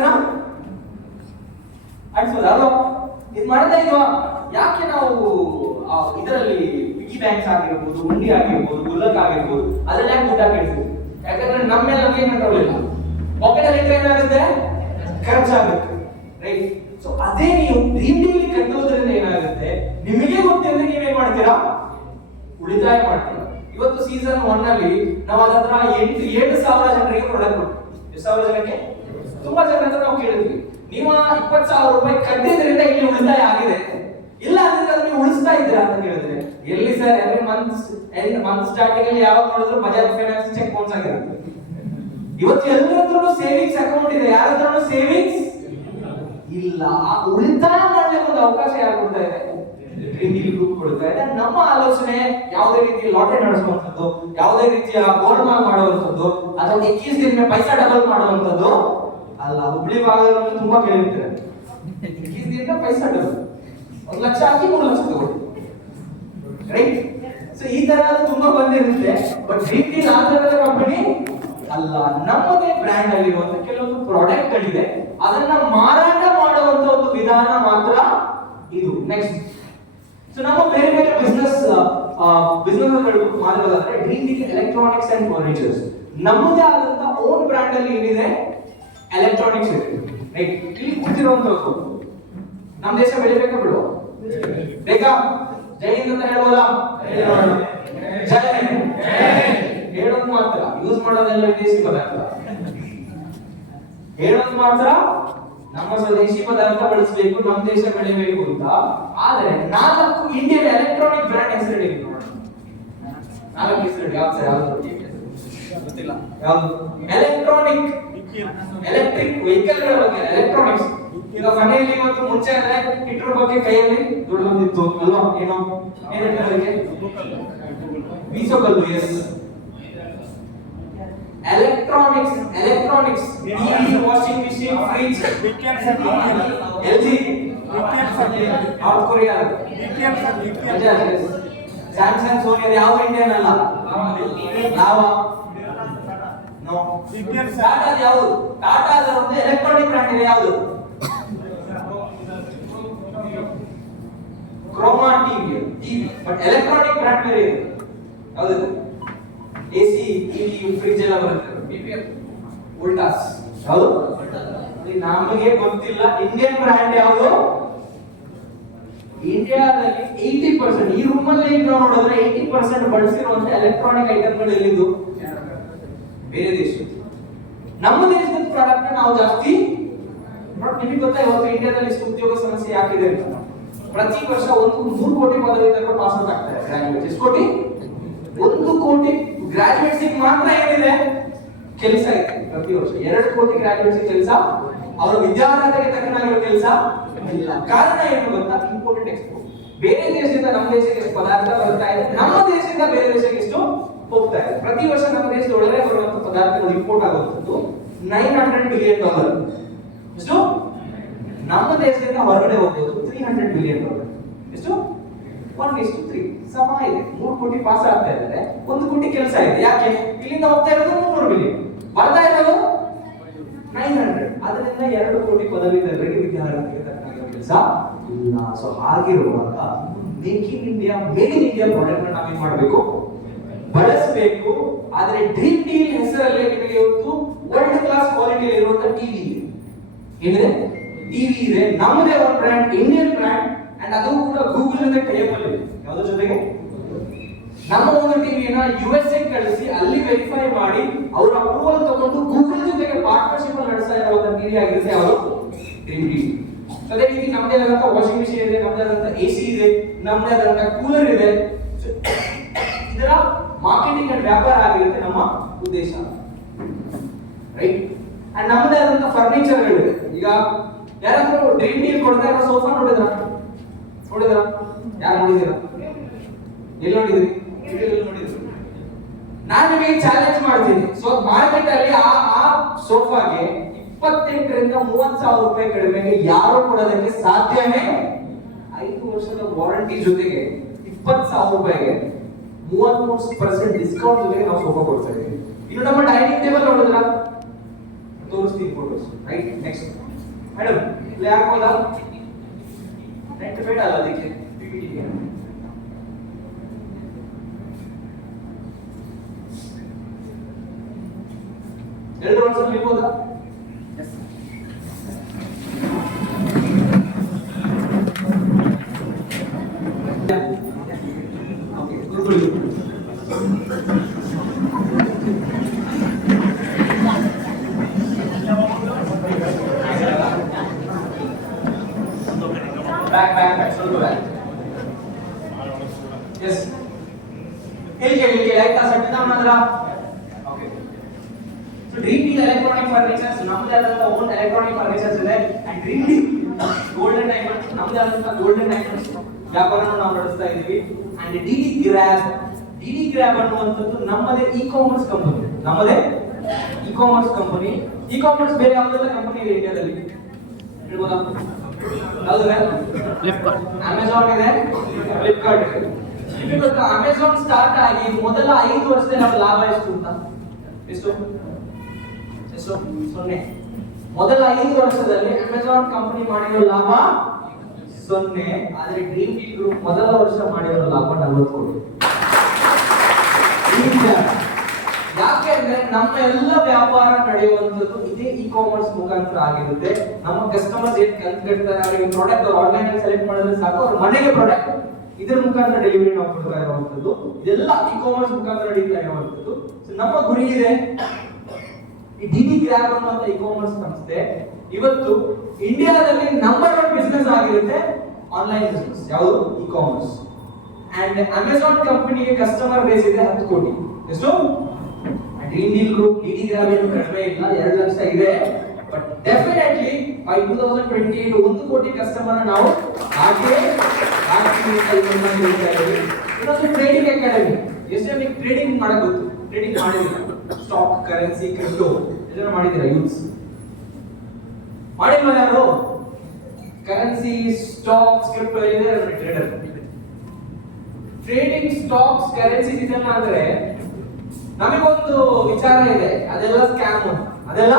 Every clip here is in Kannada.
ಅನ್ಸುತ್ತೇನಾ? ಅನ್ಸೋದ ಅಲ್ವಾ? ಇದು ಮಾಡ್ತಾ ಇಲ್ವಾ? ಯಾಕೆ ನಾವು ಇದರಲ್ಲಿ ಪಿಗಿ ಬ್ಯಾಂಕ್ಸ್ ಆಗಿರ್ಬೋದು, ಉಂಡಿ ಆಗಿರ್ಬೋದು, ಗುಲ್ಲಕ್ ಆಗಿರ್ಬೋದು, ಅದ್ರಲ್ಲಿ ಯಾಕೆ ದುಡ್ಡು ಹಾಕಿರ್ತೀವಿ? ಯಾಕಂದ್ರೆ ನಮ್ಮ ಮೇಲೆ ನಮ್ಗೆ ಕಂಟ್ರೋಲ್ ಇಲ್ಲ. ಪಾಕೆಟ್ ಅಲ್ಲಿ ಇಟ್ಟರೆ ಏನಾಗುತ್ತೆ? ಖರ್ಚಾಗುತ್ತೆ, ರೈಟ್? ಸೊ ಅದೇ ನೀವು ಡ್ರೀಮ್ ಡೀಲ್ ಕಟ್ಟೋದ್ರಿಂದ ಏನಾಗುತ್ತೆ, ನಿಮಗೆ ಗೊತ್ತಿಲ್ಲದೆ ನೀವೇನ್ ಮಾಡ್ತೀರಾ? ಉಳಿತಾಯ ಮಾಡ್ತೀರಾ. ಇವತ್ತು ಸೀಸನ್ 1 ಅಲ್ಲಿ ನಾವು ಅದತ್ರ 7,000 ಜನರಿಗೆ ಪ್ರಾಡಕ್ಟ್ ಕೊಟ್ಟು, ಎಷ್ಟು ಸಾವಿರ ಜನಕ್ಕೆ? ತುಂಬಾ ಜನ ಹತ್ರ ನಾವು ಕೇಳಿದ್ವಿ, ನೀವು 20,000 ರೂಪಾಯಿ ಕಟ್ಟಿದ್ರಿಂದ ಇಲ್ಲಿ ಉಳಿತಾಯ ಆಗಿದೆ, ಇಲ್ಲ ಅಂದ್ರೆ ನೀವು ಉಳಿಸ್ತಾ ಇದ್ದೀರಾ ಅಂತ ಕೇಳಿದ್ರೆ, ಎಲ್ಲಿ ಸರ್? ಎವ್ರಿ ಮಂತ್ ಸ್ಟಾರ್ಟಿಂಗ್ ಅಲ್ಲಿ ಯಾವಾಗ ನೋಡಿದ್ರು ಬಜಾಜ್ ಫೈನಾನ್ಸ್ ಚೆಕ್ ಬೌನ್ಸ್ ಆಗಿರುತ್ತೆ. ಇವತ್ತು ಎಲ್ಲರತ್ರೂ ಸೇವಿಂಗ್ಸ್ ಅಕೌಂಟ್ ಇದೆ, ಯಾರ ಹತ್ರನೂ ಸೇವಿಂಗ್ಸ್ ಇಲ್ಲ. ಆ ಉಳಿತಾಯ ಮಾಡ್ಲಿಕ್ಕೆ ಒಂದು ಅವಕಾಶ ಯಾರು ಕೊಡ್ತಾ ಇದೆ? ಡ್ರೀಮ್ ಡೀಲ್ ಗ್ರೂಪ್ ಕೊಡ್ತಾ ಇದೆ. ನಮ್ಮ ಆಲೋಚನೆ ಯಾವುದೇ ರೀತಿ ಲಾಟರಿ ನಡೆಸುವಂಥದ್ದು, ಯಾವುದೇ ರೀತಿಯ ಗೋಲ್ಡ್ ಮಾಲ್ ಮಾಡುವಂಥದ್ದು, ಅಥವಾ 21 ದಿನ ಮೇಲೆ ಪೈಸಾ ಡಬಲ್ ಮಾಡುವಂಥದ್ದು ಅಲ್ಲ. ಹುಬ್ಳಿ ಭಾಗದಲ್ಲಿ ತುಂಬಾ ಕೇಳಿರ್ತಾರೆ, 21 ದಿನ ಪೈಸಾ ಡಬಲ್, 1 ಲಕ್ಷ ಹಾಕಿ 3 ಲಕ್ಷ ತಗೊಳ್ಳಿ, ರೈಟ್? ಸೊ ಈ ತರ ತುಂಬಾ ಬಂದಿರುತ್ತೆ. ಬಟ್ ಡ್ರೀಮ್ ಡೀಲ್ ಆ ತರದ ಕಂಪನಿ ಅಲ್ಲ. ನಮ್ಮದೇ ಬ್ರ್ಯಾಂಡ್ ಅಲ್ಲಿರುವಂತ ಕೆಲವೊಂದು ಪ್ರಾಡಕ್ಟ್ ಗಳಿದೆ, ಅದನ್ನ ಮಾರಾಟ ಮಾಡುವಂತ ಒಂದು ವಿಧಾನ ಮಾತ್ರ ಇದು. ನೆಕ್ಸ್ಟ್, ಸೊ ನಮ್ಮ ಬೇರೆ ಬೇರೆ ಬಿಸ್ನೆಸ್ ಮಾಡೋದಾದ್ರೆ dream deal electronics and furnitures, ನಮ್ಮದೇ ಆದಂತ ಓನ್ ಬ್ರ್ಯಾಂಡ್ ಅಲ್ಲಿ ಏನಿದೆ ಎಲೆಕ್ಟ್ರಾನಿಕ್ಸ್ ಇದೆ, ರೈಟ್? ಇಲ್ಲಿ ಕೂತಿರುವಂತದ್ದು ನಮ್ಮ ದೇಶ ಬೆಳಿಬೇಕಾ ಬಿಡುವ? ಬೇಕಾ? ಜೈ ಹಿಂದ್ ಅಂತ ಹೇಳ್ಬೋದಾ? ಜೈ ಹಿಂದ್. ಹೇಳೋದು ಮಾತ್ರ, ಯೂಸ್ ಮಾಡೋದೆಲ್ಲ ವಿದೇಶಿ ಪದಾರ್ಥ. ಹೇಳೋದು ಮಾತ್ರ ನಮ್ಮ ಸ್ವದೇಶಿ ಪದಾರ್ಥ ಬಳಸಬೇಕು, ನಮ್ಮ ದೇಶ ಬೆಳಿಬೇಕು ಅಂತ. ಆದ್ರೆ 4 ಇಂಡಿಯನ್ ಎಲೆಕ್ಟ್ರಾನಿಕ್ ಬ್ರ್ಯಾಂಡ್ ಹೆಸರು ಹೇಳಿ ನೋಡೋಣ. 4 ಹೆಸರು ಹೇಳಿ. ಯಾವ್ದು ಸರ್? ಯಾವ್ದು ಗೊತ್ತಿಲ್ಲ? ಯಾವ್ದು? ಎಲೆಕ್ಟ್ರಿಕ್ ವೆಹಿಕಲ್ ಗಳ ಬಗ್ಗೆ, ಎಲೆಕ್ಟ್ರಾನಿಕ್ಸ್. ಈಗ ಮನೆಯಲ್ಲಿ ಇವತ್ತು ಮುಂಚೆ ಅಂದ್ರೆ ಹಿಟ್ರ ಬಗ್ಗೆ ಕೈಯಲ್ಲಿ ದುಡ್ಡು ಬಂದಿತ್ತು ಅಲ್ವಾ? ಏನೋ ಏನಕ್ಕೆ ಬೀಸೋಕಲ್ಲು. Yes, electronics TV, washing machine, fridge, LG, North Korea, Samsung, Sony, ಅದು ಯಾವ ಇಂಡಿಯನ್ ಅಲ್ಲ. ನಾವು ನೋ. ಟಾಟಾ ಯಾವುದು? ಟಾಟಾ ಒಂದು ಎಲೆಕ್ಟ್ರಾನಿಕ್ ಬ್ರ್ಯಾಂಡ್ ಇದೆ, ಯಾವುದು? Chroma TV, but electronic brand ಬೇರೆ ಇದೆ. ಯಾವುದು? ಎಸಿ, ಟಿವಿ, ಫ್ರಿಡ್ಜ್ ಎಲ್ಲ ಬರುತ್ತೆ. ಬಿಪಿಎಲ್, ವೋಲ್ಟಾಸ್. ಯಾವುದು? ನಮಗೆ ಗೊತ್ತಿಲ್ಲ. ಇಂಡಿಯನ್ ಬ್ರ್ಯಾಂಡ್ ಯಾವುದು? ಇಂಡಿಯಾದಲ್ಲಿ 80%, ಈ ರೂಮ್ ಅಲ್ಲಿ ನೋಡಿದ್ರೆ 80% ಬಳಸಿರುವಂತ ಎಲೆಕ್ಟ್ರಾನಿಕ್ ಐಟಮ್ಗಳು ಎಲ್ಲಿದ್ದು? ಬೇರೆ ದೇಶ. ನಮ್ಮ ದೇಶದ ಪ್ರಾಡಕ್ಟ್ ನಾವು ಜಾಸ್ತಿ ನಿಮಗೆ ಗೊತ್ತಾ? ಇವತ್ತು ಇಂಡಿಯಾದಲ್ಲಿ ಇಷ್ಟು ಉದ್ಯೋಗ ಸಮಸ್ಯೆ ಯಾಕಿದೆ ಅಂತ. ಪ್ರತಿ ವರ್ಷ 3 ಕೋಟಿ ಪದವೀಧರರು ಪಾಸ್ ಔಟ್ ಆಗ್ತಾರೆ, ಗ್ರಾಜುಯೇಟ್. ಎಷ್ಟು ಕೋಟಿ? 1 ಕೋಟಿ ಗ್ರಾಜುಯೇಟ್ಸ್ ಮಾತ್ರ ಏನಿದೆ ಕೆಲಸ ಇದೆ ಪ್ರತಿ ವರ್ಷ. 2 ಕೋಟಿ ಗ್ರಾಜುಯೇಟ್ಸ್ ಕೆಲಸ, ಅವರ ವಿದ್ಯಾರ್ಹತೆಗೆ ತಕ್ಕನಾಗಿರೋ ಕೆಲಸ ಇಲ್ಲ. ಕಾರಣ ಏನು ಗೊತ್ತಾ? Imported export. ಬೇರೆ ದೇಶದಿಂದ ನಮ್ಮ ದೇಶಕ್ಕೆ ಪದಾರ್ಥ ಬರ್ತಾ ಇದೆ, ನಮ್ಮ ದೇಶದಿಂದ ಬೇರೆ ದೇಶಕ್ಕೆ ಎಷ್ಟು ಹೋಗ್ತಾ ಇದೆ. ಪ್ರತಿ ವರ್ಷ ನಮ್ಮ ದೇಶದ ಒಳಗಡೆ ಬರುವಂತ ಪದಾರ್ಥಗಳು ಇಂಪೋರ್ಟ್ ಆಗುವಂತದ್ದು $900 ಬಿಲಿಯನ್. ಎಷ್ಟು? ನಮ್ಮ ದೇಶದಿಂದ ಹೊರಗಡೆ ಹೋಗೋದು $300 ಬಿಲಿಯನ್. ಎಷ್ಟು? 1:3 ಸಮ ಇದೆ. 3 ಕೋಟಿ ಪಾಸ್ ಆಗ್ತಾ ಇದ್ದಾರೆ, 1 ಕೋಟಿ ಕೆಲಸ ಇದೆ. ಯಾಕೆ? ಇಲ್ಲಿಂದ ಹೋಗ್ತಾ ಇರೋದು 300 ಬಿಲಿಯನ್, ಬರ್ತಾ ಇರೋದು 900. ಅದರಿಂದ 2 ಕೋಟಿ ಪದವೀಧರರಿಗೆ ವಿದ್ಯಾರ್ಥಿಗಳಿಗೆ ತಕ್ಕನಾಗಿರೋ ಕೆಲಸ ಇಲ್ಲ. ಸೊ ಹಾಗಿರುವಾಗ make in India, made in India product ನಾವೇನ್ ಮಾಡಬೇಕು? ಬಳಸಬೇಕು. ಆದ್ರೆ ಡ್ರೀಮ್ ಡೀಲ್ ಹೆಸರಲ್ಲಿ ನಿಮಗೆ ಇವತ್ತು ವರ್ಲ್ಡ್ ಕ್ಲಾಸ್ ಕ್ವಾಲಿಟಿ ಇರುವಂತ ಟಿವಿ ಇದೆ. ಏನಿದೆ? ಟಿವಿ ಇದೆ. ನಮ್ಮದೇ ಒಂದು ಬ್ರ್ಯಾಂಡ್, ಇಂಡಿಯನ್ ಬ್ರ್ಯಾಂಡ್, ಅಂಡ್ ಅದು ಕೂಡ ಗೂಗಲ್ ಜೊತೆ ಟೈಅಪ್ ಇದೆ. ಯಾವುದ್ರ ಜೊತೆಗೆ? ನಮ್ಮ ಒಂದು ಟಿವಿಯನ್ನ USA ಕಳಿಸಿ ಅಲ್ಲಿ ವೆರಿಫೈ ಮಾಡಿ ಅವರ ಅಪ್ರೂವಲ್ ತಗೊಂಡು ಗೂಗಲ್ ಜೊತೆಗೆ ಪಾರ್ಟ್ನರ್ಶಿಪ್ ನಡೆಸ್ತಾ ಇರುವಂತ ಟಿವಿ ಆಗಿರುತ್ತೆ ಯಾವುದು? Dream deal. ಅದೇ ರೀತಿ ನಮ್ಮದೇ ಆದಂತ ವಾಷಿಂಗ್ ಮಿಷಿನ್ ಇದೆ, ನಮ್ಮದೇ ಆದಂತ AC ಇದೆ, ನಮ್ಮದೇ ಆದಂತ ಕೂಲರ್ ಇದೆ. ಇದರ ಮಾರ್ಕೆಟಿಂಗ್ ಅಂಡ್ ವ್ಯಾಪಾರ ಆಗಿರುತ್ತೆ ನಮ್ಮ ಉದ್ದೇಶ, ರೈಟ್? ಅಂಡ್ ನಮ್ಮದೇ ಆದಂತ ಫರ್ನಿಚರ್ಗಳಿದೆ. ಈಗ ಯಾರಾದ್ರೂ ಡ್ರೀಮ್ ಡೀಲ್ ಕೊಡ್ತಾ ಇರೋ ಸೋಫಾ ನೋಡಿದ್ರ? ಯಾರು ನೋಡಿದಿರ? ಎಲ್ಲಿ ನೋಡಿದ್ರಿ? ನಾನು ನಿಮಗೆ ಚಾಲೆಂಜ್ ಮಾಡ್ತೀನಿ. ಸೊ ಮಾರ್ಕೆಟ್ ಅಲ್ಲಿ ಆ ಸೋಫಾಗೆ 28,000 ರಿಂದ 30,000 ರೂಪಾಯಿ ಕಡಿಮೆಗೆ ಯಾರು ಕೊಡೋದಕ್ಕೆ ಸಾಧ್ಯನೇ? 5 ವರ್ಷದ ವಾರಂಟಿ ಜೊತೆಗೆ 20,000 ರೂಪಾಯಿಗೆ 33% ಡಿಸ್ಕೌಂಟ್ ಜೊತೆಗೆ ನಾವು ಸೋಫಾ ಕೊಡ್ತಾ ಇದ್ದೀವಿ. ಇನ್ನು ನಮ್ಮ ಡೈನಿಂಗ್ ಟೇಬಲ್ ನೋಡಿದ್ರ? ತೋರಿಸ್ತೀನಿ ಫೋಟೋಸ್. ರೈಟ್, ನೆಕ್ಸ್ಟ್ ಮೇಡಮ್ ಇಲ್ಲಿ ಹಾಕೋದಾ ನೆಟ್ ಬೇಡ ಅಲ್ಲ ಅದಕ್ಕೆ ಪಿಪಿಟಿಗೆ. ಎರಡು ವರ್ಷ ಇರ್ಬೋದಾ? ಓಕೆ, ಕೂತ್ಕೊಳ್ಳಿ. ಬ್ಯಾಕ್ ಸ್ವಲ್ಪ ಬ್ಯಾಕ್. ಎಸ್, ಹೇಳಿ ಆಯ್ತಾ? ಸೆಟ್ ನಮ್ಮದ್ರ. Okay, so Dream Deal electronic furnitures ನಮ್ಮದೇ ಆದಂತ ಓನ್ ಎಲೆಕ್ಟ್ರಾನಿಕ್ ಫರ್ನಿಚರ್ಸ್ ಇದೆ. And Dream Deal golden diamonds ನಮ್ಮದೇ ಆದಂತ ಗೋಲ್ಡನ್ ಡೈಮಂಡ್ಸ್ ವ್ಯಾಪಾರನ ನಾವು ನಡೆಸ್ತಾ ಇದ್ದೀವಿ. ಅಂಡ್ ಡಿಡಿ ಗ್ರ್ಯಾಬ್ ಅನ್ನುವಂಥದ್ದು ನಮ್ಮದೇ ಇ-ಕಾಮರ್ಸ್ ಕಂಪನಿ. ನಮ್ಮದೇ ಇ-ಕಾಮರ್ಸ್ ಕಂಪನಿ. ಇ-ಕಾಮರ್ಸ್ ಬೇರೆ ಯಾವುದೆಲ್ಲ ಕಂಪನಿ ಇದೆ ಇಂಡಿಯಾದಲ್ಲಿ ಹೇಳ್ಬೋದಾ? ಯಾವ್ದಿದೆ? ಫ್ಲಿಪ್ಕಾರ್ಟ್, ಅಮೆಜಾನ್ ಇದೆ, ಫ್ಲಿಪ್ಕಾರ್ಟ್ ಇದೆ. ನಿಮಗೆ ಗೊತ್ತಾ ಅಮೆಜಾನ್ ಸ್ಟಾರ್ಟ್ ಆಗಿ ಮೊದಲ 5 ವರ್ಷದಲ್ಲಿ ಅವರ ಲಾಭ ಎಷ್ಟು ಅಂತ? ಎಷ್ಟು? 0. ಮೊದಲ 5 ವರ್ಷದಲ್ಲಿ ಅಮೆಜಾನ್ ಕಂಪನಿ ಮಾಡಿರೋ ಲಾಭ 0. ಆದ್ರೆ ಡ್ರೀಮ್ ಡೀಲ್ ಗ್ರೂಪ್ ಮೊದಲ ವರ್ಷ ಮಾಡಿರೋ ಲಾಭ 40 ಕೋಟಿ. ಯಾಕೆ ಅಂದ್ರೆ ನಮ್ಮ ಎಲ್ಲ ವ್ಯಾಪಾರ ನಡೆಯುವಂತದ್ದು ಇದೇ ಇ-ಕಾಮರ್ಸ್ ಮುಖಾಂತರ ಆಗಿರುತ್ತೆ. ನಮ್ಮ ಕಸ್ಟಮರ್ಸ್ ಏನ್ ಕಂತು ಕಟ್ತಾರೆ, ಅವರಿಗೆ ಪ್ರಾಡಕ್ಟ್ ಆನ್ಲೈನ್ ಅಲ್ಲಿ ಸೆಲೆಕ್ಟ್ ಮಾಡಿದ್ರೆ ಸಾಕು, ಅವ್ರ ಮನೆಗೆ ಪ್ರಾಡಕ್ಟ್ ಇದರ ಮುಖಾಂತರ ಡೆಲಿವರಿ ನಾವು ಕೊಡ್ತಾ ಇರುವಂತದ್ದು. ಇದೆಲ್ಲ ಇ-ಕಾಮರ್ಸ್ ಮುಖಾಂತರ ನಡೀತಾ ಇರುವಂತದ್ದು. ನಮ್ಮ ಗುರಿ ಇದೆ, ಈ ಡಿಡಿ ಗ್ರ್ಯಾಬ್ ಅನ್ನುವಂತ ಇ-ಕಾಮರ್ಸ್ ಸಂಸ್ಥೆ ಇವತ್ತು ಇಂಡಿಯಾದಲ್ಲಿ ನಂಬರ್ 1 ಬಿಸ್ನೆಸ್ ಆಗಿರುತ್ತೆ ಆನ್ಲೈನ್ ಬಿಸ್ನೆಸ್. ಯಾವುದು? ಇ-ಕಾಮರ್ಸ್. ಅಂಡ್ ಅಮೆಜಾನ್ ಕಂಪನಿಗೆ ಕಸ್ಟಮರ್ ಬೇಸ್ ಇದೆ 10 ಕೋಟಿ. ಎಷ್ಟು? Dream deal group DD grab ಏನು ಕಡಿಮೆ ಇಲ್ಲ, 2 ಲಕ್ಷ ಇದೆ. ಬಟ್ ಡೆಫಿನೆಟ್ಲಿ ಬೈ 2028 1 ಕೋಟಿ ಕಸ್ಟಮರ್ ನಾವು ಹಾಗೆ ಇನ್ನೊಂದು ಟ್ರೇಡಿಂಗ್ ಅಕಾಡೆಮಿ. ಎಷ್ಟು ಜನಕ್ಕೆ ಟ್ರೇಡಿಂಗ್ ಮಾಡಕ್ ಗೊತ್ತು? ಟ್ರೇಡಿಂಗ್ ಮಾಡಿದಿಲ್ಲ? ಸ್ಟಾಕ್, ಕರೆನ್ಸಿ, ಕ್ರಿಪ್ಟೋ ಇದನ್ನ ಮಾಡಿದಿರಾ ಯೂಸ್? ಮಾಡಿಲ್ವಾ ಯಾರು? ಕರೆನ್ಸಿ, ಸ್ಟಾಕ್ಸ್, ಕ್ರಿಪ್ಟೋ ಇದೆ ಟ್ರೇಡರ್. ಟ್ರೇಡಿಂಗ್ ಸ್ಟಾಕ್ಸ್, ಕರೆನ್ಸಿ ಇದೆಲ್ಲ ಅಂದ್ರೆ ನಮಗೊಂದು ವಿಚಾರ ಇದೆ, ಅದೆಲ್ಲ ಸ್ಕ್ಯಾಮ್, ಅದೆಲ್ಲ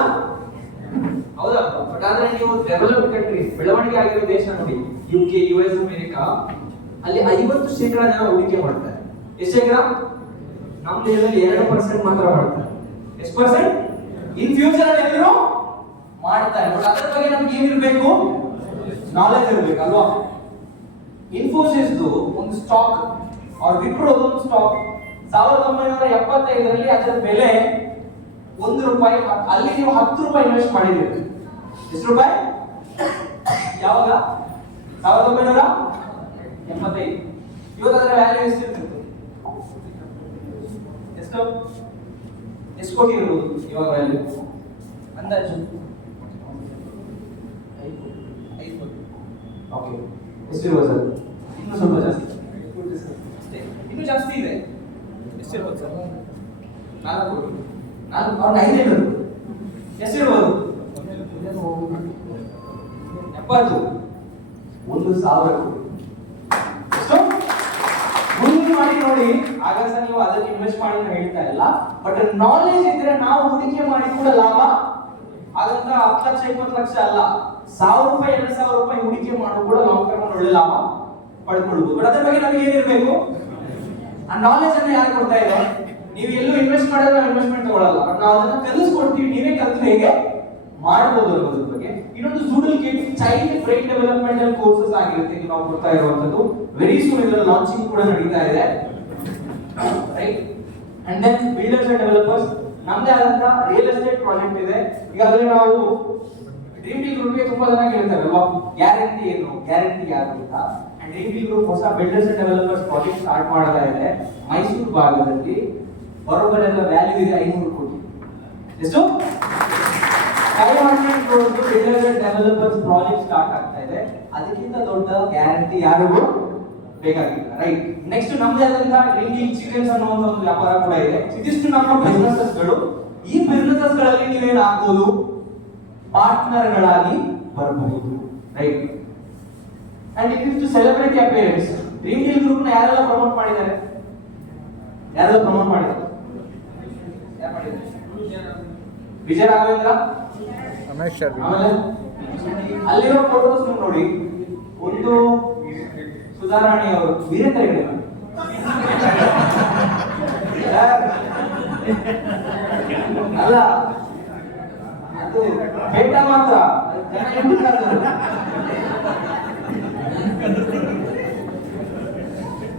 ಹೌದಾ? ಬಟ್ ಆದ್ರೆ ನೀವು ಡೆವಲಪ್ಡ್ ಕಂಟ್ರೀಸ್, ಬೆಳವಣಿಗೆ ಆಗಿರೋ ದೇಶ ನೋಡಿ, UK, US, ಅಮೆರಿಕಾ, ಅಲ್ಲಿ 50% ಜನ ಹೂಡಿಕೆ ಮಾಡ್ತಾರೆ. ಎಷ್ಟು ಶೇಕಡ? ನಮ್ಮ ದೇಶದಲ್ಲಿ 2% ಮಾತ್ರ ಮಾಡ್ತಾರೆ. ಎಷ್ಟು ಪರ್ಸೆಂಟ್? ಇನ್ ಫ್ಯೂಚರ್ ಅಲ್ಲಿ ಎಲ್ಲರೂ ಮಾಡ್ತಾರೆ. ಬಟ್ ಅದರ ಬಗ್ಗೆ ನಮ್ಗೆ ಏನಿರಬೇಕು? ನಾಲೆಜ್ ಇರಬೇಕಲ್ವಾ? ಇನ್ಫೋಸಿಸ್ ಒಂದು ಸ್ಟಾಕ್, ಅವ್ರ ವಿಪ್ರೋದು ಒಂದು ಸ್ಟಾಕ್ 1975ರಲ್ಲಿ ಅದರ ಬೆಲೆ ₹1. ಅಲ್ಲಿ ನೀವು ₹10 ಇನ್ವೆಸ್ಟ್ ಮಾಡಿದ್ದೀರಿ. ಎಷ್ಟು ರೂಪಾಯಿ? ಯಾವಾಗ? 1975. ಇವತ್ತು ಅದರ ವ್ಯಾಲ್ಯೂ ಎಷ್ಟಿರ್ತಿತ್ತು? ಎಷ್ಟು ಕೋಟಿ ಇರ್ಬೋದು ಇವಾಗ ವ್ಯಾಲ್ಯೂ? ಅಂದಾಜು 5 ಕೋಟಿ. ಓಕೆ, ಎಷ್ಟಿರ್ಬೋದು ಸರ್? ಇನ್ನೂ ಸ್ವಲ್ಪ ಜಾಸ್ತಿ, ಇನ್ನೂ ಜಾಸ್ತಿ ಇದೆ. ಎಷ್ಟಿರ್ಬೋದು ಸರ್? 4 ಕೋಟಿ. 500. ಎಷ್ಟಿರ್ಬೋದು? 70. 1,000 ಕೋಟಿ. ಎಷ್ಟು? ಮುಂದೆ ಮಾಡಿ ನೋಡಿ. ಆಗ ಸರ್ ನೀವು ಅದಕ್ಕೆ ಇನ್ವೆಸ್ಟ್ ಮಾಡಿ ಅಂತ ಹೇಳ್ತಾ ಇಲ್ಲ, ಬಟ್ ನಾಲೆಜ್ ಇದ್ರೆ ನಾವು ಹೂಡಿಕೆ ಮಾಡಿ ಕೂಡ ಲಾಭ ಹಾಗಂತ 10 ಲಕ್ಷ 20 ಲಕ್ಷ ಅಲ್ಲ, ₹1,000 ₹2,000 ಹೂಡಿಕೆ ಮಾಡೋ ಕೂಡ ಲಾಂಗ್ ಟರ್ಮ್ ಒಳ್ಳೆ ಲಾಭ ಪಡ್ಕೊಳ್ಬಹುದು. ಬಟ್ ಅದ್ರ ಬಗ್ಗೆ ನಮಗೆ ಏನಿರಬೇಕು? ಆ ನಾಲೆಜ್ ಅನ್ನ ಯಾರು ಕೊಡ್ತಾ ಇದ್ದಾರೆ? ನೀವು ಎಲ್ಲೂ ಇನ್ವೆಸ್ಟ್ ಮಾಡಿದ್ರೆ ನಾವು ಇನ್ವೆಸ್ಟ್ಮೆಂಟ್ ತಗೊಳ್ಳಲ್ಲ, ಬಟ್ ನಾವು ಅದನ್ನ ಕಲಿಸ್ಕೊಡ್ತೀವಿ, ನೀವೇ ಕಲಿತು ಹೇಗೆ ಮಾಡಬಹುದು ಅನ್ನೋದ್ರ ಬಗ್ಗೆ. ಇನ್ನೊಂದು ಜೂಡಲ್ kit child brain developmental courses ಆಗಿರುತ್ತೆ, ಇದು ನಾವು ಕೊಡ್ತಾ ಇರುವಂತದ್ದು. ವೆರಿ ಸೂನ್ ಇದರ ಲಾಂಚಿಂಗ್ ಕೂಡ ನಡೀತಾ ಇದೆ. Right, and then builders and developers ನಮ್ಮದೇ ಆದಂತ ರಿಯಲ್ ಎಸ್ಟೇಟ್ ಪ್ರಾಜೆಕ್ಟ್ ಇದೆ. ಈಗಾಗಲೇ ನಾವು ಡ್ರೀಮ್ ಡೀಲ್ ಗ್ರೂಪ್ಗೆ ತುಂಬಾ ಜನ ಕೇಳ್ತಾರಲ್ವಾ, ಗ್ಯಾರಂಟಿ ಏನು, ಗ್ಯಾರಂಟಿ ಯಾರು ಅಂತ. ಅಂಡ್ ಡ್ರೀಮ್ ಡೀಲ್ ಗ್ರೂಪ್ ಹೊಸ builders and developers project start ಮಾಡ್ತಾ ಇದೆ ಮೈಸೂರು ಭಾಗದಲ್ಲಿ. ಬರೋಬ್ಬರಿ ಎಲ್ಲ ವ್ಯಾಲ್ಯೂ ಇದೆ 500 ಕೋಟಿ. ಎಷ್ಟು? 500 crores builders and developers project start ಆಗ್ತಾ ಇದೆ. ಅದಕ್ಕಿಂತ ದೊಡ್ಡ ಗ್ಯಾರಂಟಿ ಯಾರಿಗೂ ಬೇಕಾಗಿಲ್ಲ. ರೈಟ್, ನೆಕ್ಸ್ಟ್ ನಮ್ಮದೇ ಆದಂತ ಡ್ರೀಮ್ ಡೀಲ್ ಚಿಕನ್ಸ್ ಅನ್ನೋ ಒಂದು ವ್ಯಾಪಾರ ಕೂಡ ಇದೆ. ಇದಿಷ್ಟು ನಮ್ಮ ಬಿಸ್ನೆಸಸ್ ಗಳು. ಈ ಬಿಸ್ನೆಸಸ್ ಗಳಲ್ಲಿ ನೀವೇನು ಆಗ್ಬೋದು? ಪಾರ್ಟ್ನರ್ ಗಳಾಗಿ ಬರಬಹುದು. ರೈಟ್, ಅಂಡ್ ಇದಿಷ್ಟು celebrity appearance. Dream deal group ನ ಯಾರೆಲ್ಲ ಪ್ರಮೋಟ್ ಮಾಡಿದ್ದಾರೆ? ಯಾರೆಲ್ಲ ಪ್ರಮೋಟ್ ಮಾಡಿದ್ದಾರೆ? ವಿಜಯ ರಾಘವೇಂದ್ರ, ಆಮೇಲೆ ಅಲ್ಲಿರೋ ಫೋಟೋಸ್ ನೋಡಿ. ಒಂದು ಸುಧಾರಾಣಿ ಅವರು ವೀರೇಂದ್ರ ಹೆಗ್ಡೆ ಅಲ್ಲ, ಅದು ಬೇಟ ಮಾತ್ರ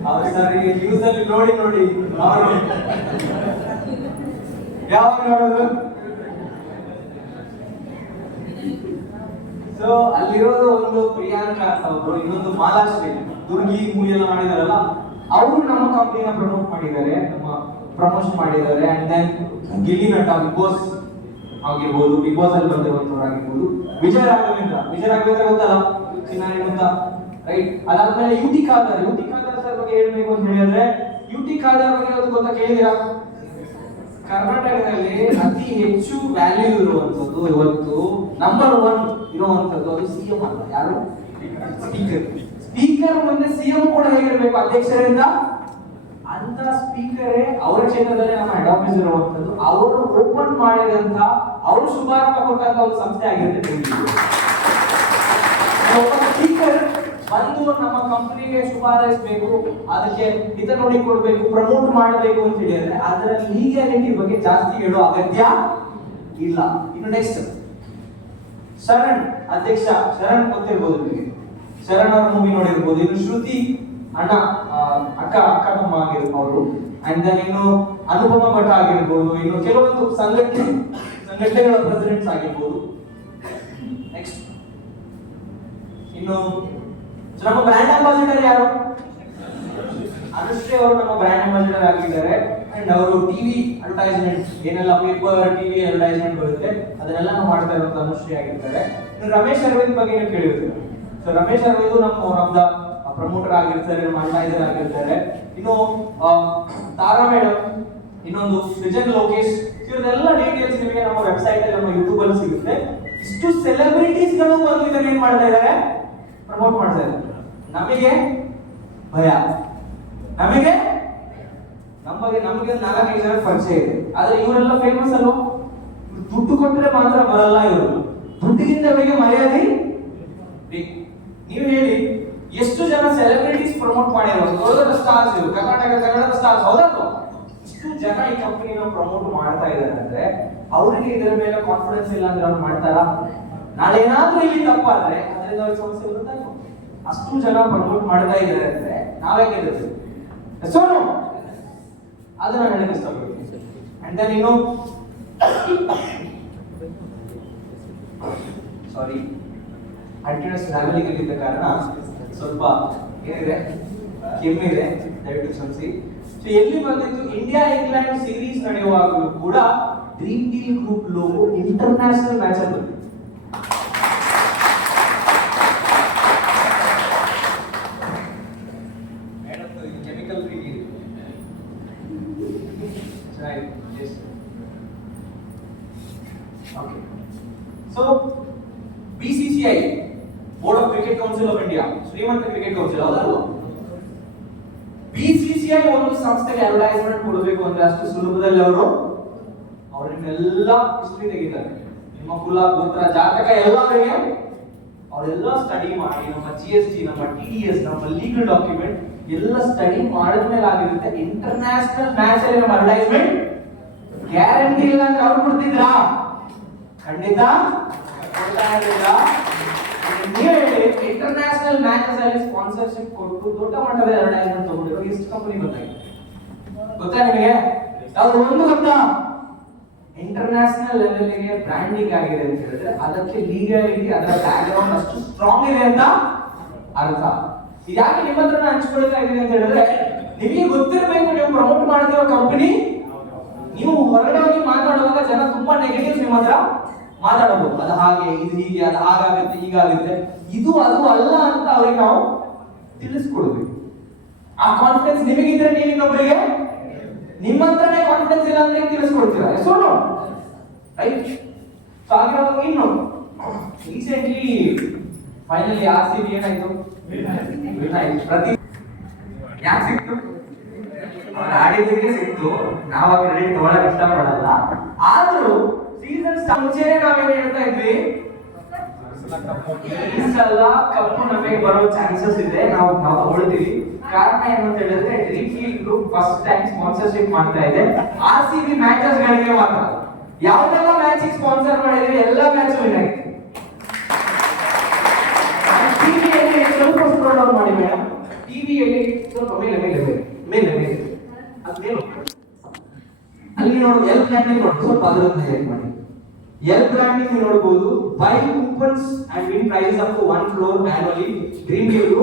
ಅವ್ರು ಸರ್ ಈಗ ನ್ಯೂಸ್ ಅಲ್ಲಿ ನೋಡಿ ಅವರು ಯಾವಾಗ ನೋಡೋದು. ಸೊ ಅಲ್ಲಿರೋದು ಒಂದು ಪ್ರಿಯಾಂಕಾ ಅಂತ ಒಬ್ರು, ಇನ್ನೊಂದು ಮಾಲಾಶ್ರೀ, ದುರ್ಗಿ ಮೂವಿ ಎಲ್ಲ ಮಾಡಿದಾರಲ್ಲ ಅವರು ನಮ್ಮ ಕಂಪನಿನ ಪ್ರಮೋಟ್ ಮಾಡಿದ್ದಾರೆ, ಪ್ರಮೋಷನ್ ಮಾಡಿದ್ದಾರೆ. ಅಂಡ್ ದೆನ್ ಗಿಲ್ಲಿ ನಟ ಬಿಗ್ ಬಾಸ್ ಆಗಿರ್ಬೋದು, ಬಿಗ್ ಬಾಸ್ ಅಲ್ಲಿ ಬಂದಿರುವಂತವ್ರು ಆಗಿರ್ಬೋದು, ವಿಜಯ ರಾಘವೇಂದ್ರ ಗೊತ್ತಲ್ಲ, ಚಿನ್ನಾರಿ ಅಂತ, ರೈಟ್. ಅದಾದ್ಮೇಲೆ ಯುಟಿ ಖಾದರ್ ಸರ್ ಬಗ್ಗೆ ಹೇಳ್ಬೇಕು ಅಂತ ಹೇಳಿದ್ರೆ, ಯುಟಿ ಖಾದರ್ ಬಗ್ಗೆ ಅದು ಗೊತ್ತಾ, ಕೇಳಿದಿರಾ? ಕರ್ನಾಟಕದಲ್ಲಿ ಅತಿ ಹೆಚ್ಚು ವ್ಯಾಲ್ಯೂ ಇರುವಂತದ್ದು ಇವತ್ತು ನಂಬರ್ 1 ಇರುವಂತದ್ದು ಅದು ಸಿಎಂ ಅಲ್ಲ, ಯಾರು? ಸ್ಪೀಕರ್ ಮುಂದೆ ಸಿಎಂ ಕೂಡ ಹೇಗಿರ್ಬೇಕು ಅಧ್ಯಕ್ಷರಿಂದ ಅಂತ ಸ್ಪೀಕರೇ ಅವರ ಕ್ಷೇತ್ರದಲ್ಲಿ ನಮ್ಮ ಹೆಡ್ ಆಫೀಸ್ ಇರುವಂತದ್ದು. ಅವರು ಓಪನ್ ಮಾಡಿದಂತ, ಅವರು ಶುಭಾರಂಭ ಕೊಟ್ಟಂತ ಒಂದು ಸಂಸ್ಥೆ ಆಗಿರುತ್ತೆ. ಸ್ಪೀಕರ್ ಬಂದು ನಮ್ಮ ಕಂಪನಿಗೆ ಶುಭ ಹಾರೈಸಬೇಕು, ಅದಕ್ಕೆ ಹಿತ ನೋಡಿ ಕೊಡ್ಬೇಕು, ಪ್ರಮೋಟ್ ಮಾಡಬೇಕು ಅಂತ ಹೇಳಿದ್ರೆ ಅದರ ಲೀಗಾಲಿಟಿ ಬಗ್ಗೆ ಜಾಸ್ತಿ ಹೇಳೋ ಅಗತ್ಯ ಇಲ್ಲ. ಇನ್ನು ನೆಕ್ಸ್ಟ್ ಶರಣ್ ಅಧ್ಯಕ್ಷ, ಶರಣ್ ಗೊತ್ತಿರ್ಬೋದು ನಿಮಗೆ, ಶರಣ್ ಅವರ ಮೂವಿ ನೋಡಿರ್ಬೋದು. ಇನ್ನು ಶ್ರುತಿ ಅಣ್ಣ ಅಕ್ಕ ತಮ್ಮ ಆಗಿರ್ಬೋದು. ಅಂಡ್ ದೆನ್ ಇನ್ನು ಅನುಪಮ ಭಟ್ ಆಗಿರ್ಬೋದು, ಇನ್ನು ಕೆಲವೊಂದು ಸಂಘಟನೆಗಳ ಪ್ರೆಸಿಡೆಂಟ್ಸ್ ಆಗಿರ್ಬೋದು. ನೆಕ್ಸ್ಟ್ ಇನ್ನು ನಮ್ಮ ಬ್ರ್ಯಾಂಡ್ ಅಂಬಾಸಿಡರ್ ಯಾರು? ಅನುಶ್ರೀ ಅವರು ನಮ್ಮ ಬ್ರ್ಯಾಂಡ್ ಅಂಬಾಸಿಡರ್ ಆಗಿದ್ದಾರೆ. ಅಂಡ್ ಅವರು ಟಿವಿ ಅಡ್ವರ್ಟೈಸ್ಮೆಂಟ್ ಏನೆಲ್ಲ ಪೇಪರ್ ಟಿವಿ ಅಡ್ವರ್ಟೈಸ್ಮೆಂಟ್ ಬರುತ್ತೆ ಅದನ್ನೆಲ್ಲ ನಾವು ಮಾಡ್ತಾ ಇರುವಂತ ಅನುಶ್ರೀ ಆಗಿರ್ತಾರೆ. ಇನ್ನು ರಮೇಶ್ ಅರವಿಂದ್ ಬಗ್ಗೆ ನೀವು ಕೇಳಿರ್ತೀವಿ. ಸೊ ರಮೇಶ್ ಅರವಿಂದ್ ನಮ್ದ ಪ್ರಮೋಟರ್ ಆಗಿರ್ತಾರೆ, ಮಾರ್ಟೈಸರ್ ಆಗಿರ್ತಾರೆ. ಇನ್ನು ತಾರಾ ಮೇಡಮ್, ಇನ್ನೊಂದು ಸೃಜನ್ ಲೋಕೇಶ್, ಇವರೆಲ್ಲ ಡೀಟೇಲ್ಸ್ ನಿಮಗೆ ನಮ್ಮ ವೆಬ್ಸೈಟ್ ಅಲ್ಲಿ, ನಮ್ಮ ಯೂಟ್ಯೂಬ್ ಅಲ್ಲಿ ಸಿಗುತ್ತೆ. ಇಷ್ಟು ಸೆಲೆಬ್ರಿಟೀಸ್ ಗಳು ಬಂದು ಇದನ್ನ ಏನ್ ಮಾಡ್ತಾ ಇದ್ದಾರೆ, ಪ್ರಮೋಟ್ ಮಾಡ್ತಾ ಇದ್ದಾರೆ. ನಮಗೆ ಭಯ, ನಮಗೆ ನಮಗೆ 4-5 ಜನ ಪರಿಚಯ ಇದೆ, ಆದ್ರೆ ಇವರೆಲ್ಲ ಫೇಮಸ್ ಅಲ್ವಾ? ದುಡ್ಡು ಕೊಟ್ಟರೆ ಮಾತ್ರ ಬರಲ್ಲ ಇವರು, ದುಡ್ಡಿಗಿಂತ ಅವರಿಗೆ ಮರ್ಯಾದೆ. ನೀವು ಹೇಳಿ ಎಷ್ಟು ಜನ ಸೆಲೆಬ್ರಿಟೀಸ್ ಪ್ರಮೋಟ್ ಮಾಡಿರೋದು, ದೊಡ್ಡ ಸ್ಟಾರ್ಸ್ ಇವರು, ಕನ್ನಡದ ಸ್ಟಾರ್ಸ್, ಹೌದಲ್ವಾ? ಇಷ್ಟು ಜನ ಈ ಕಂಪನಿನ ಪ್ರಮೋಟ್ ಮಾಡ್ತಾ ಇದ್ದಾರೆ ಅಂದ್ರೆ ಅವರಿಗೆ ಇದರ ಮೇಲೆ ಕಾನ್ಫಿಡೆನ್ಸ್ ಇಲ್ಲ ಅಂದ್ರೆ ಅವ್ರು ಮಾಡ್ತಾರಾ? ನಾಳೆ ಏನಾದ್ರೂ ಇಲ್ಲಿ ತಪ್ಪಾದ್ರೆ ಅದರಿಂದ ಅವ್ರಿಗೆ ಸಮಸ್ಯೆ ಬರುತ್ತೆ. ಅಷ್ಟು ಜನ ಪ್ರಮೋಟ್ ಮಾಡ್ತಾ ಇದ್ದಾರೆ ಅಂದ್ರೆ ನಾವೇ ಗೆಲ್ತೀವಿ. ಸೋನು ಅದನ್ನ ಹೇಳಕ್ಕೆ ಇಷ್ಟಪಡ್ತೀನಿ. ಅಂಡ್ ದೆನ್ ಇನ್ನು ಸಾರಿ ಕಂಟಿನ್ಯೂಸ್ ಟ್ರಾವೆಲಿಂಗ್ ಆಗಿದ್ದ ಕಾರಣ ಸ್ವಲ್ಪ ಏನಿದೆ, ಕೆಮ್ಮಿದೆ, ದಯವಿಟ್ಟು ಕ್ಷಮಿಸಿ. ಸೊ ಎಲ್ಲಿ ಬಂದಿತ್ತು, ಇಂಡಿಯಾ ಇಂಗ್ಲೆಂಡ್ ಸೀರೀಸ್ ನಡೆಯುವಾಗಲೂ ಕೂಡ dream deal group logo international match ಅಲ್ಲಿ ಬಂದಿತ್ತು. ಕೆಮಿಕಲ್ ಫ್ರೀ ಇದೆ. Okay. So BCCI board of cricket council of India, ಶ್ರೀಮಂತ ಕ್ರಿಕೆಟ್ ಕೌನ್ಸಿಲ್, ಹೌದಲ್ವಾ? BCCI ಒಂದು ಸಂಸ್ಥೆಗೆ ಅಡ್ವರ್ಟೈಸ್ಮೆಂಟ್ ಕೊಡಬೇಕು ಅಂದ್ರೆ ಅಷ್ಟು ಸುಲಭದಲ್ಲಿ ಅವರನ್ನೆಲ್ಲ ಹಿಸ್ಟ್ರಿ ತೆಗಿತಾರೆ. ನಿಮ್ಮ ಕುಲ, ಗೋತ್ರ, ಜಾತಕ ಎಲ್ಲರಿಗೆ ಅವರೆಲ್ಲ ಸ್ಟಡಿ ಮಾಡಿ, ನಮ್ಮ GST, ನಮ್ಮ TDS, ನಮ್ಮ ಲೀಗಲ್ ಡಾಕ್ಯುಮೆಂಟ್ ಎಲ್ಲ ಸ್ಟಡಿ ಮಾಡಿದ್ಮೇಲೆ ಆಗಿರುತ್ತೆ. ಇಂಟರ್ನ್ಯಾಷನಲ್ ಮ್ಯಾಚ್ ಅಲ್ಲಿ ನಮ್ಮ ಅಡ್ವರ್ಟೈಸ್ಮೆಂಟ್ ಗ್ಯಾರಂಟಿ ಇಲ್ಲ ಅಂದ್ರೆ ಅವ್ರು ಕೊಡ್ತಿದ್ರಾ? ಖಂಡಿತ ಕೊಡ್ತಾ ಇರಲಿಲ್ಲ. ಇಂಟರ್ನ್ಯಾಷನಲ್ ಮ್ಯಾಚಸ್ ಅಲ್ಲಿ ಸ್ಪಾನ್ಸರ್ಶಿಪ್ ಕೊಟ್ಟು ದೊಡ್ಡ ಮಟ್ಟದ ಅಡ್ವರ್ಟೈಸ್ಮೆಂಟ್ ತಗೊಂಡಿರೋ ಎಷ್ಟು ಕಂಪನಿ ಬಂದಾಗಿದೆ ಗೊತ್ತಾ ನಿಮಗೆ? ಯಾವ್ದು ಒಂದು ಗೊತ್ತಾ? ಇಂಟರ್ನ್ಯಾಷನಲ್ ಲೆವೆಲ್ಗೆ ಬ್ರ್ಯಾಂಡಿಂಗ್ ಆಗಿದೆ ಅಂತ ಹೇಳಿದ್ರೆ ಅದಕ್ಕೆ ಲೀಗಾಲಿಟಿ, ಅದರ ಬ್ಯಾಕ್ಗ್ರೌಂಡ್ ಅಷ್ಟು ಸ್ಟ್ರಾಂಗ್ ಇದೆ ಅಂತ ಅರ್ಥ. ಇದ್ಯಾಕೆ ನಿಮ್ಮ ಹತ್ರ ಹಂಚ್ಕೊಳ್ತಾ ಇದ್ದೀನಿ ಅಂತ ಹೇಳಿದ್ರೆ ನಿಮಗೆ ಗೊತ್ತಿರಬೇಕು, ನೀವು ಪ್ರಮೋಟ್ ಮಾಡ್ತಿರೋ ಕಂಪನಿ, ನೀವು ಹೊರಗಡೆ ಹೋಗಿ ಮಾತಾಡುವಾಗ ಜನ ತುಂಬಾ ನೆಗೆಟಿವ್ ನಿಮ್ಮ ಹತ್ರ ಮಾತಾಡಬಹುದು. ಅದು ಹಾಗೆ, ಇದು ಹೀಗೆ, ಅದು ಹಾಗಾಗುತ್ತೆ, ಹೀಗಾಗುತ್ತೆ, ಇದು ಅದು ಅಲ್ಲ ಅಂತ ಅವ್ರಿಗೆ ನಾವು ತಿಳಿಸ್ಕೊಡ್ಬೇಕು. ಆ ಕಾನ್ಫಿಡೆನ್ಸ್ ನಿಮಗಿದ್ರೆ ನೀವು ಇನ್ನೊಬ್ಬರಿಗೆ, ನಿಮ್ಮ ಹತ್ರನೇ ಕಾನ್ಫಿಡೆನ್ಸ್ ಇಲ್ಲ ಅಂದ್ರೆ ತಿಳಿಸ್ಕೊಡ್ತೀರಾ? So no, right? ಸೊ ಆಗಿರೋದು ಇನ್ನು ರೀಸೆಂಟ್ಲಿ ಫೈನಲಿ RCB ಏನಾಯ್ತು? ಪ್ರತಿ ಯಾಕೆ ಸಿಕ್ತು? ಆಡಿದ್ದಕ್ಕೆ ಸಿಕ್ತು, ನಾವು ಕ್ರೆಡಿಟ್ ತಗೊಳಕ್ ಇಷ್ಟಪಡಲ್ಲ. ಆದ್ರೂ ಸೀಸನ್ ಮುಂಚೆನೆ ನಾವೇನ್ ಹೇಳ್ತಾ ಇದ್ವಿ, ಈ ಸಲ ಕಪ್ಪು ನಮಗೆ ಬರೋ ಚಾನ್ಸಸ್ ಇದೆ, ನಾವು ತಗೊಳ್ತೀವಿ. ಕಾರಣ ಏನು ಅಂತ ಹೇಳಿದ್ರೆ dream field group first time sponsorship ಮಾಡ್ತಾ ಇದೆ RCB ಮ್ಯಾಚಸ್ ಗಳಿಗೆ ಮಾತ್ರ. ಯಾವ್ದೆಲ್ಲ ಮ್ಯಾಚ್ ಸ್ಪಾನ್ಸರ್ ಮಾಡಿದ್ರೆ ಎಲ್ಲ ಮ್ಯಾಚ್ ವಿನ್ ಆಗಿದೆ. ಟಿವಿಯಲ್ಲಿ ಸ್ವಲ್ಪ ಸ್ಕ್ರೋಲ್ ಡೌನ್ ಮಾಡಿ ಮೇಡಮ್, ಟಿವಿಯಲ್ಲಿ ಸ್ವಲ್ಪ ಮೇಲೆ ಮೇಲೆ ಮೇಲೆ ಮೇಲೆ ಅಲ್ಲಿ ನೋಡಿ ಎಲ್ ಬ್ರ್ಯಾಂಡಿಂಗ್ ನೋಡಿ, ಸ್ವಲ್ಪ ಅದರನ್ನ ಹೇಳಿ ಮಾಡಿ. ಎಲ್ ಬ್ರ್ಯಾಂಡಿಂಗ್ ನೋಡಬಹುದು, buy coupons and win prizes up to 1 crore annually. Dream field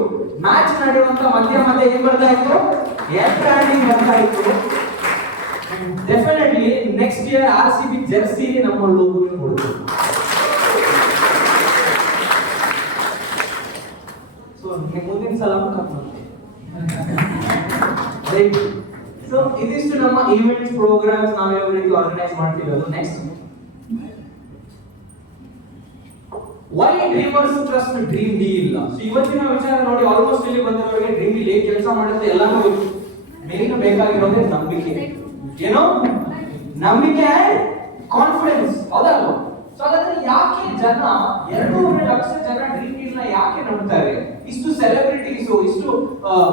match ನಡೆಯುವಂತ ಮಧ್ಯ ಏನ್ ಬರ್ತಾ ಇತ್ತು, ಎಲ್ ಬ್ರ್ಯಾಂಡಿಂಗ್ ಬರ್ತಾ ಇತ್ತು. Definitely next year RCB jersey ನಮ್ಮ ಲೋಗೋ ಕೊಡುತ್ತೆ. ಸೊ ಮುಂದಿನ ಸಲ ಕಪ್ ರೈಟ್. ಸೊ ಇದಿಷ್ಟು ನಮ್ಮ ಈವೆಂಟ್ಸ್ ಪ್ರೋಗ್ರಾಮ್ಸ್ ನಾವು ಯಾವ ರೀತಿ ಆರ್ಗನೈಸ್ ಮಾಡ್ತಿರೋದು. Next, why dreamers trust dream deal. So ಇವತ್ತಿನ ವಿಚಾರ ನೋಡಿ, ಆಲ್ಮೋಸ್ಟ್ ಇಲ್ಲಿ ಬಂದಿರೋರಿಗೆ ಡ್ರೀಮ್ ಡೀಲ್ ಹೇಗೆ ಕೆಲಸ ಮಾಡುತ್ತೆ ಎಲ್ಲಾನು ಗೊತ್ತು. ಮೇನ್ ಬೇಕಾಗಿರೋದೇ ನಂಬಿಕೆ. ಏನೋ ನಂಬಿಕೆ ಅಂಡ್ ಕಾನ್ಫಿಡೆನ್ಸ್, ಹೌದಲ್ವಾ? ಸೊ ಹಾಗಾದ್ರೆ ಯಾಕೆ ಜನ 2.5 ಲಕ್ಷ ಜನ ಡ್ರೀಮ್ ಡೀಲ್ ನ ಯಾಕೆ ನಂಬ್ತಾರೆ? ಇಷ್ಟು ಸೆಲೆಬ್ರಿಟೀಸ್, ಇಷ್ಟು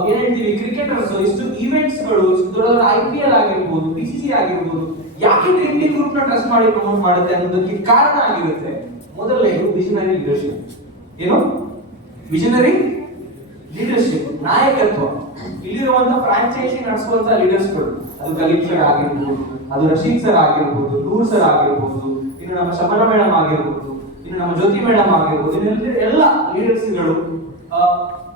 ಏನ್ ಹೇಳ್ತೀವಿ ಕ್ರಿಕೆಟರ್ಸ್, ಇಷ್ಟು ಈವೆಂಟ್ಸ್ ಗಳು, ಇಷ್ಟು ದೊಡ್ಡ IPL ಆಗಿರ್ಬೋದು, BCC ಆಗಿರ್ಬೋದು, ಯಾಕೆ ಡ್ರೀಮ್ ಡೀಲ್ ಗ್ರೂಪ್ ನ ಟ್ರಸ್ಟ್ ಮಾಡಿ ಪ್ರಮೋಟ್ ಮಾಡುತ್ತೆ ಅನ್ನೋದಕ್ಕೆ ಕಾರಣ ಆಗಿರುತ್ತೆ. ಮೊದಲನೇದು ವಿಷನರಿ ಲೀಡರ್ಶಿಪ್. ಏನು ವಿಷನರಿ ಲೀಡರ್ಶಿಪ್? ನಾಯಕತ್ವ. ಇಲ್ಲಿರುವಂತ ಫ್ರಾಂಚೈಸಿ ನಡೆಸುವಂತ ಲೀಡರ್ಸ್ಗಳು, ಅದು ಕಲೀಪ್ ಸರ್ ಆಗಿರ್ಬೋದು, ಅದು ರಶೀದ್ ಸರ್ ಆಗಿರ್ಬೋದು, ನೂರ್ ಸರ್ ಆಗಿರ್ಬೋದು, ಇನ್ನು ನಮ್ಮ ಶಮನ ಮೇಡಮ್ ಆಗಿರ್ಬೋದು, ಇನ್ನು ನಮ್ಮ ಜ್ಯೋತಿ ಮೇಡಮ್ ಆಗಿರ್ಬೋದು, ಎಲ್ಲ ಲೀಡರ್ಸ್ಗಳು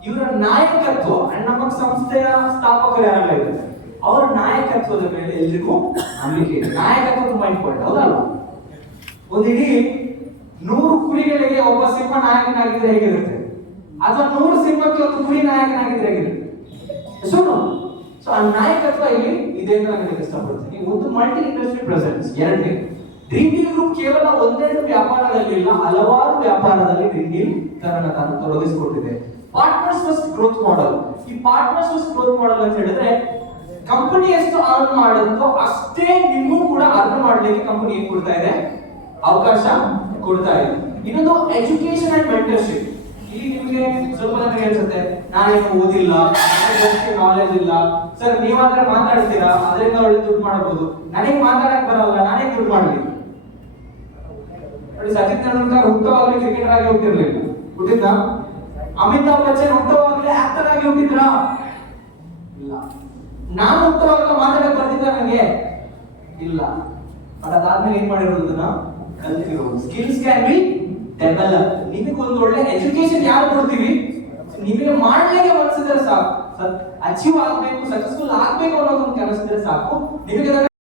ಇವರ ನಾಯಕತ್ವ ಅಂಡ್ ನಮ್ಮ ಸಂಸ್ಥೆಯ ಸ್ಥಾಪಕರು ಯಾರೆಲ್ಲ ಇದ್ದಾರೆ ಅವರ ನಾಯಕತ್ವದ ಮೇಲೆ ಎಲ್ರಿಗೂ ನಂಬಿಕೆ ಇದೆ. ನಾಯಕತ್ವ ತುಂಬಾ ಇಂಪಾರ್ಟೆಂಟ್, ಹೌದಲ್ವಾ? ಒಂದಿಡೀ 100 ಕುರಿಗಳಿಗೆ ಒಬ್ಬ ಸಿಂಹ ನಾಯಕನಾಗಿದ್ರೆ ಹೇಗಿರುತ್ತೆ, ಅಥವಾ 100 ಸಿಂಹಕ್ಕೆ ಒಂದು ಕುರಿ ನಾಯಕನಾಗಿದ್ರೆ ಹೇಗಿರುತ್ತೆ? ಸೊ ಆ ನಾಯಕತ್ವ ಇಲ್ಲಿ ಇದೆ ಅಂತ ನಾನು ಇಷ್ಟಪಡ್ತೀನಿ. ಒಂದು ಮಲ್ಟಿ ಇಂಡಸ್ಟ್ರಿ ಪ್ರೆಸೆನ್ಸ್. ಎರಡನೇ, ಡ್ರೀಮ್ ಡೀಲ್ ಗ್ರೂಪ್ ಕೇವಲ ಒಂದೆರಡು ವ್ಯಾಪಾರದಲ್ಲಿ ಇಲ್ಲ, ಹಲವಾರು ವ್ಯಾಪಾರದಲ್ಲಿ ಡ್ರೀಮ್ ಡೀಲ್ ತನ್ನನ್ನು ತಾನು ತೊಡಗಿಸಿಕೊಂಡಿದೆ. Partners first growth model. ಈ ಪಾರ್ಟ್ನರ್ಸ್ ಫಸ್ಟ್ ಗ್ರೋತ್ ಮಾಡೆಲ್ ಅಂತ ಹೇಳಿದ್ರೆ, ಕಂಪನಿ ಎಷ್ಟು ಅರ್ನ್ ಮಾಡುತ್ತೋ ಅಷ್ಟೇ ನಿಮಗೂ ಕೂಡ ಅರ್ನ್ ಮಾಡಲಿಕ್ಕೆ ಕಂಪನಿ ಏನ್ ಕೊಡ್ತಾ ಇದೆ, ಅವಕಾಶ ಕೊಡ್ತಾ ಇದೆ. ಇನ್ನೊಂದು ಎಜುಕೇಶನ್ ಅಂಡ್ ಮೆಂಟರ್ಶಿಪ್. ಇಲ್ಲಿ ನಿಮಗೆ ಸ್ವಲ್ಪ ಜನರಿಗೆ ಅನ್ಸುತ್ತೆ, ನಾನೇನು ಓದಿಲ್ಲ, ನನಗೆ ನಾಲೆಜ್ ಇಲ್ಲ ಸರ್, ನೀವಾದ್ರೆ ಮಾತಾಡ್ತೀರಾ, ಅದರಿಂದ ಒಳ್ಳೆ ದುಡ್ಡು ಮಾಡಬಹುದು, ನನಗೆ ಮಾತಾಡಕ್ ಬರಲ್ಲ, ನಾನೇ ದುಡ್ಡು ಮಾಡಲಿ. ನೋಡಿ, ಸಚಿನ್ ತೆಂಡೂಲ್ಕರ್ ಹುಟ್ಟುವಾಗಲೇ ಕ್ರಿಕೆಟರ್ ಆಗಿ ಹುಟ್ಟಿರ್ಲಿಲ್ಲ, ಹುಟ್ಟಿದ್ದ. ಅಮಿತಾಬ್ ಬಚ್ಚನ್ ಹುಟ್ಟುವಾಗಲೇ ಆಕ್ಟರ್ ಆಗಿ ಹುಟ್ಟಿದ್ರಾ? ಇಲ್ಲ. ನಾನು ಹುಟ್ಟುವಾಗ ಮಾತಾಡಕ್ ಬರ್ತಿದ್ದ ನನಗೆ? ಇಲ್ಲ. ಬಟ್ ಅದಾದ್ಮೇಲೆ ಏನ್ ಮಾಡಿರೋದನ್ನ ಕಲ್ತಿರೋದು. Skills can be develop. ನಿಮಗೆ ಒಂದು ಒಳ್ಳೆ ಎಜುಕೇಶನ್ ಯಾರು ಕೊಡ್ತೀವಿ, ನಿಮಗೆ ಮಾಡ್ಲಿಕ್ಕೆ ಮನಸ್ಸಿದ್ರೆ ಸಾಕು, ಅಚೀವ್ ಆಗ್ಬೇಕು, ಸಕ್ಸಸ್ಫುಲ್ ಆಗ್ಬೇಕು ಅನ್ನೋದೊಂದು ಕನಸಿದ್ರೆ ಸಾಕು, ನಿಮಗೆ